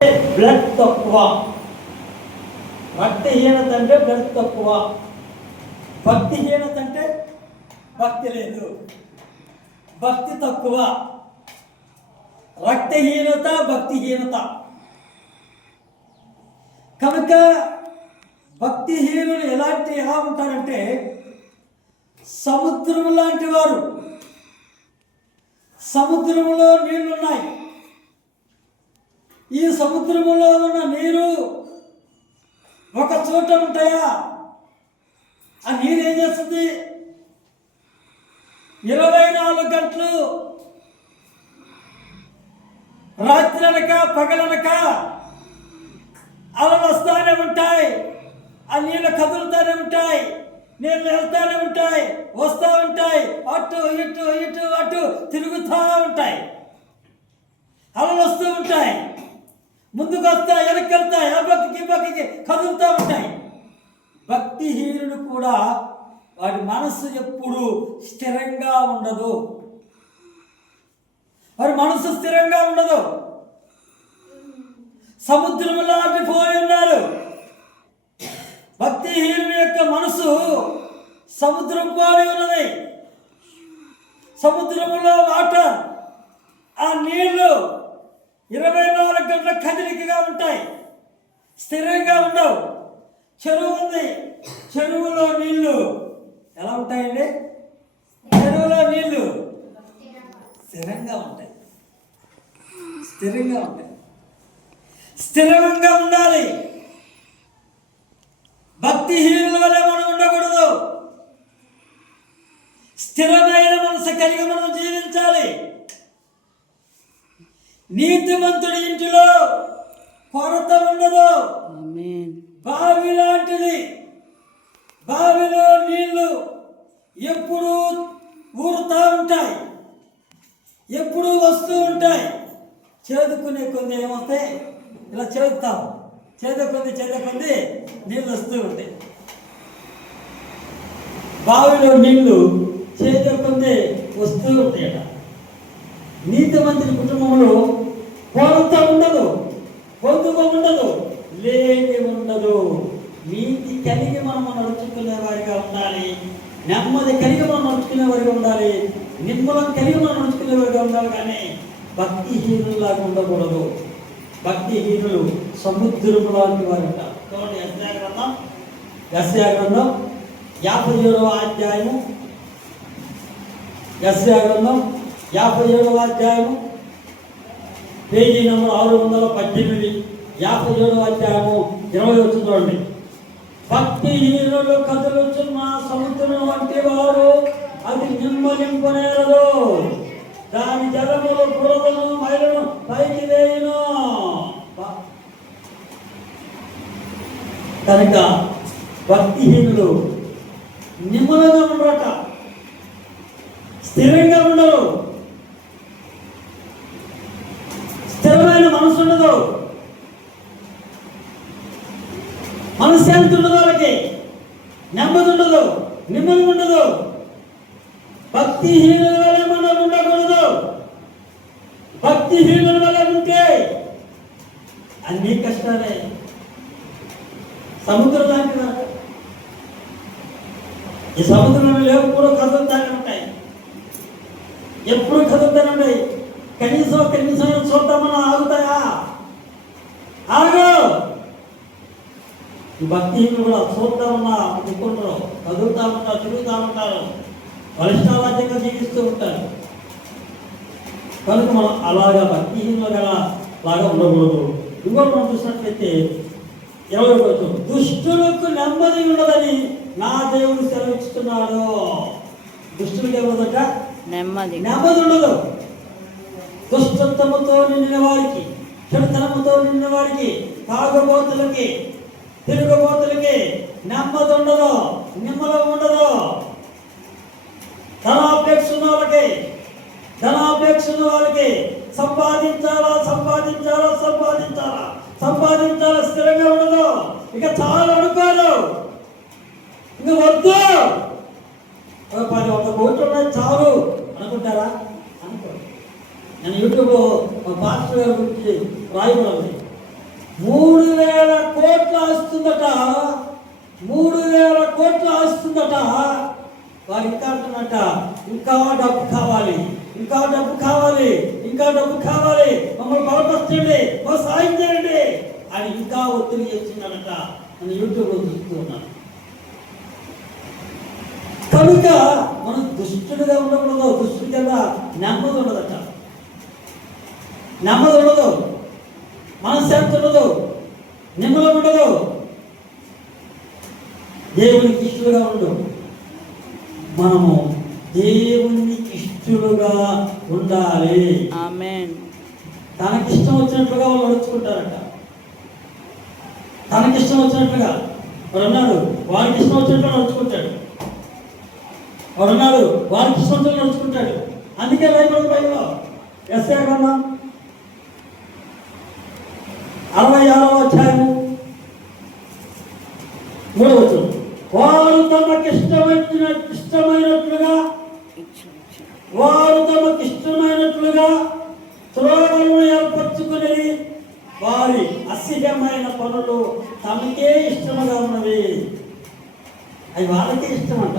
Blood తక్కువ, రక్తహీనత అంటే బ్లడ్ తక్కువ, భక్తిహీనత అంటే భక్తి లేదు, భక్తి తక్కువ, రక్తహీనత భక్తిహీనత. కనుక భక్తిహీనులు ఎలా ఉంటారంటే సముద్రం లాంటి వారు. సముద్రంలో నీళ్లున్నాయి, ఈ సముద్రంలో ఉన్న నీరు ఒక చోట ఉంటాయా? ఆ నీరు ఏం చేస్తుంది? 24 గంటలు రాత్రి అనక పగలనక అలలు వస్తానే ఉంటాయి, ఆ నీళ్ళు కదులుతూనే ఉంటాయి, నీళ్ళు వెళ్తానే ఉంటాయి, వస్తూ ఉంటాయి, అటు ఇటు ఇటు అటు తిరుగుతూ ఉంటాయి, అలలు వస్తూ ఉంటాయి, ముందుకు వస్తాయి, వెనక్కి వెళ్తాయి, అబ్బకి కదులుతూ ఉంటాయి. భక్తిహీనుడు కూడా వాడి మనసు ఎప్పుడు స్థిరంగా ఉండదు, వాడి మనసు స్థిరంగా ఉండదు. సముద్రం లాంటి పోయి ఉన్నారు. భక్తిహీనుని యొక్క మనసు సముద్రం పోలి ఉన్నది. సముద్రంలో వాటర్, ఆ నీళ్లు 24 గంటల కదిలికగా ఉంటాయి, స్థిరంగా ఉండవు. చెరువు ఉంది, చెరువులో నీళ్లు ఎలా ఉంటాయండి? చెరువులో నీళ్లు స్థిరంగా ఉంటాయి, స్థిరంగా ఉంటాయి. స్థిరంగా ఉండాలి. భక్తిహీనుల వల్ల మనం ఉండకూడదు. స్థిరమైన మనసు కలిగి మనం జీవించాలి. నీతిమంతుడి ఇంటిలో కొరత ఉండదు. బావి లాంటిది, బావిలో నీళ్లు ఎప్పుడూ ఊరుతూ ఉంటాయి, ఎప్పుడూ వస్తూ ఉంటాయి. చేదుకునే కొద్ది ఏమవుతాయి? ఇలా చేదుతాం, చేదుకొద్ది నీళ్ళు వస్తూ ఉంటాయి. బావిలో నీళ్లు చేదుకొద్ది వస్తూ ఉంటాయట. నీతిమంతుడి కుటుంబంలో కొరత ఉండదు, పొందుక ఉండదు, లేని ఉండదు. నీతి కలిగి మనం నడుచుకునే వారిగా ఉండాలి, నెమ్మది కలిగి మనం నడుచుకునే వారిగా ఉండాలి, నిమ్మలం కలిగి మనం నడుచుకునే వారిగా ఉండాలి. కానీ భక్తిహీనులాగా ఉండకూడదు. భక్తిహీనులు సముద్రం లాంటి వారు ఉంటారు. చూడండి, యెషయా గ్రంథం 57వ అధ్యాయము, యెషయా గ్రంథం 57వ అధ్యాయము, పేజీ నంబర్ 618, 57వ అధ్యాయము 20 చూడండి. భక్తిహీనులు కదులుచున్న సముద్రం వంటి వారు, అది నిమ్మలింపనేరదు, దాని జలములు బురదను మైలను పైకి వేయును. కనుక భక్తిహీనులు నిమ్మలంగా ఉండరట, స్థిరంగా ఉండరు, స్థిరమైన మనసు ఉండదు, మనశ్శాంతి ఉండదు, వాళ్ళకి నెమ్మది ఉండదు, నిమ్మలం ఉండదు. భక్తిహీనుల వల్ల మనం ఉండకూడదు. భక్తిహీనుల వల్ల ఉంటే అన్ని కష్టాలే. సముద్రం లాంటి ఈ సముద్రంలో ఎప్పుడు కదులుతానే ఉంటాయి, ఎప్పుడు కదులుతానే ఉంటాయి. కనీసం చూద్దామన్నా ఆగుతాయా? ఆగు. ఈ భక్తిహీనులు కూడా చూద్దామన్నా అనుకుంటారు, కదులుతా ఉంటారు, తిరుగుతూ ఉంటారు, బలిష్టారాజ్యంగా జీవిస్తూ ఉంటారు. కనుక మనం అలాగా భక్తిహీనులుగా లాగా ఉండకూడదు. ఇంకోటి మనం చూసినట్లయితే 20వ వచనం, దుష్టులకు నెమ్మది ఉండదని నా దేవుడు సెలవిస్తున్నాడు. దుష్టులకి ఏమన్నదట? నెమ్మది ఉండదు. దుష్టత్వముతో నిండిన వారికి, చెడుతనముతో నిండిన వారికి, తాగుబోతులకి, తిరుగుబోతులకి నెమ్మది ఉండదు, నిమ్మలం ఉండదు. ధనాపేక్ష ఉన్న వాళ్ళకి సంపాదించాలా స్థిరంగా ఉండదు. ఇక చాలా అనుకోరు, ఇంక వద్దు, 10 కోట్లు ఉన్నాయి చాలు అనుకుంటారా? అనుకోరు. నేను యూట్యూబ్లో మా పాస్టర్ గారి గురించి రాయబడింది. 3,000 కోట్లు ఆస్తుందట. 3,000 కోట్లు ఆస్తుందట. వారు ఇంకా అంటున్నట, ఇంకా డబ్బు కావాలి, ఇంకా డబ్బు కావాలి, ఇంకా డబ్బు కావాలి, మమ్మల్ని బలపరచండి, మాకు సాయం చేయండి అని ఇంకా ఒత్తిడి చేస్తున్నాడట. నేను యూట్యూబ్లో చూస్తూ ఉన్నాను. కనుక మనం దుష్టుడిగా ఉండకూడదు. దుష్టుడి కన్నా నెమ్మది ఉండదట, నెమ్మది ఉండదు, మనశ్శాంతి ఉండదు, నిమ్మలం ఉండదు. దేవునికి ఇష్టలుగా ఉండు. మనము దేవునికి ఇష్టలుగా ఉండాలి. ఆమేన్. తనకిష్టం వచ్చినట్లుగా వాళ్ళు నడుచుకుంటారట. తనకిష్టం వచ్చినట్లుగా వాడు ఉన్నాడు, వారికి ఇష్టం వచ్చినట్లు నడుచుకుంటాడు. వాడు ఉన్నాడు, వారికి ఇష్టం వచ్చినట్లు నడుచుకుంటాడు. అందుకే బైబిల్ బైబిల్లో యెషయా గ్రంథం 66వ అధ్యాయం 3వ వచనం, వారు తమకిష్టమైనట్లుగా త్రోవలను ఏర్పరచుకుని వారి అసిద్ధమైన పనులు తమకే ఇష్టముగా ఉన్నవి. అవి వాళ్ళకే ఇష్టమంట,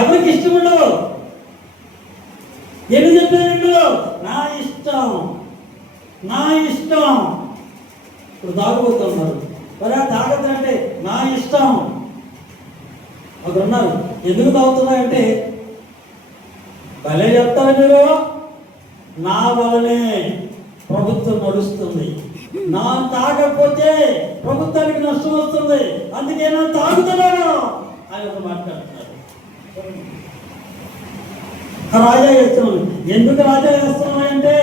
ఎవరికి ఇష్టం ఉండవు. ఎన్ని చెప్పారు? నా ఇష్టం, నా ఇష్టం. ఇప్పుడు తాగుబోతున్నారు, మరి తాగద్దంటే నా ఇష్టం. ఒకరు ఉన్నారు, ఎందుకు తాగుతున్నాయంటే భలే చెప్తారు మీరు, నా వలనే ప్రభుత్వం నడుస్తుంది, నా తాగకపోతే ప్రభుత్వానికి నష్టం వస్తుంది, అందుకే నేను తాగుతున్నాను అని ఒక మాట్లాడుతున్నారు. రాజా చేస్తున్నాను. ఎందుకు రాజా చేస్తున్నాను అంటే,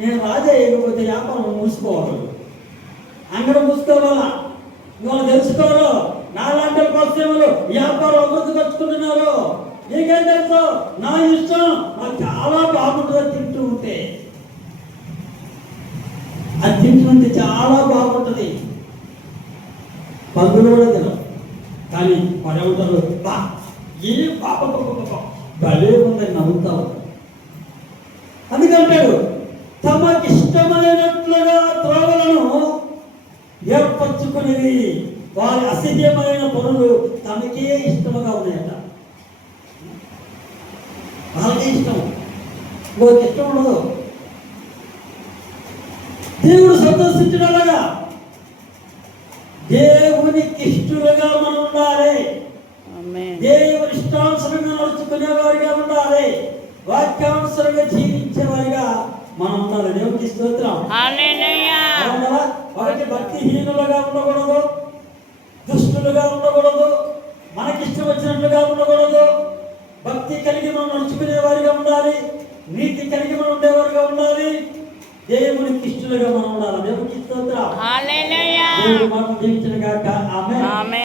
నేను రాజా వేయకపోతే వ్యాపారం మూసుకోవాలి, అంగడి మూసుకోవాలా, ఇవాళ తెలుసుకోరు. నాలాంటి పరిశ్రమలు వ్యాపారం అభివృద్ధి పరుచుకుంటున్నారు. నీకేం తెలుసు? నా ఇష్టం, నాకు చాలా బాగుంటుంది తింటూ ఉంటే, అది తింటుంటే చాలా బాగుంటుంది. పందులు కూడా తినవు, కానీ పడవుతారు, బా ఏ పాప భలే ఉందని నవ్వుతావు. అందుకంటాడు, తమకిష్టమైనట్లుగా త్రోవలను ఏర్పరచుకుని వారి అసిద్ధమైన పనులు తమకే ఇష్టముగా ఉన్నాయట. వాళ్ళకే ఇష్టం, ఇంకోటి ఇష్టం ఉండదు. దేవుడు సంతోషించడలాగా దేవునికి ఇష్టలుగా మనం ఉండాలి. దేవుని ఇష్టానుసరంగా నడుచుకునే వారిగా ఉండాలి. వాక్యానుసరంగా జీవించేవారిగా మనం ఉండాలి. దేవునికి స్తోత్రం. ఒకటి భక్తిహీనులుగా ఉండకూడదు, దుష్టులుగా ఉండకూడదు, మనకిష్టం వచ్చినట్లుగా ఉండకూడదు. భక్తి కలిగి మనం నడుచుకునే వారిగా ఉండాలి. నీతి కలిగి మనం ఉండేవారిగా ఉండాలి. దేవునికి ఇష్టలుగా మనం ఉండాలి. దేవునికి స్తోత్రం. దేవుడు మనం జీవించిన గాక. ఆమేన్.